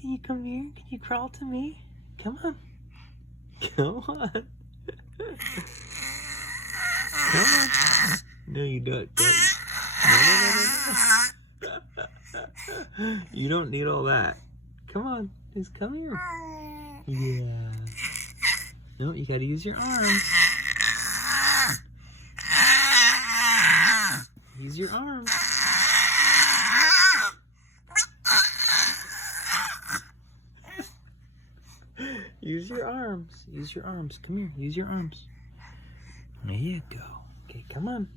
Can you come here? Can you crawl to me? Come on. Come on. Come on. No, you don't. No. You don't need all that. Come on. Just come here. Yeah. No, you gotta use your arms. Use your arms. Use your arms. Use your arms. Come here. Use your arms. There you go. Okay, come on.